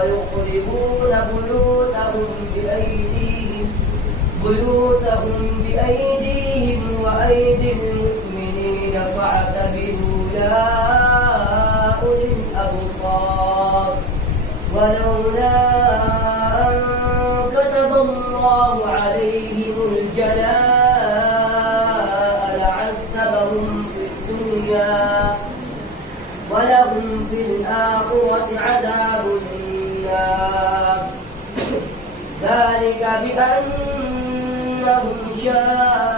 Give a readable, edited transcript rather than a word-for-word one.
ويخربون بيوتهم بأيديهم وأيدي المؤمنين فاعتبروا يا أولي الأبصار ولولا أن كتب الله عليهم الجلاء لعذبهم في الدنيا ولهم في الآخرة عذاب النار ذلك بأنهم شاقوا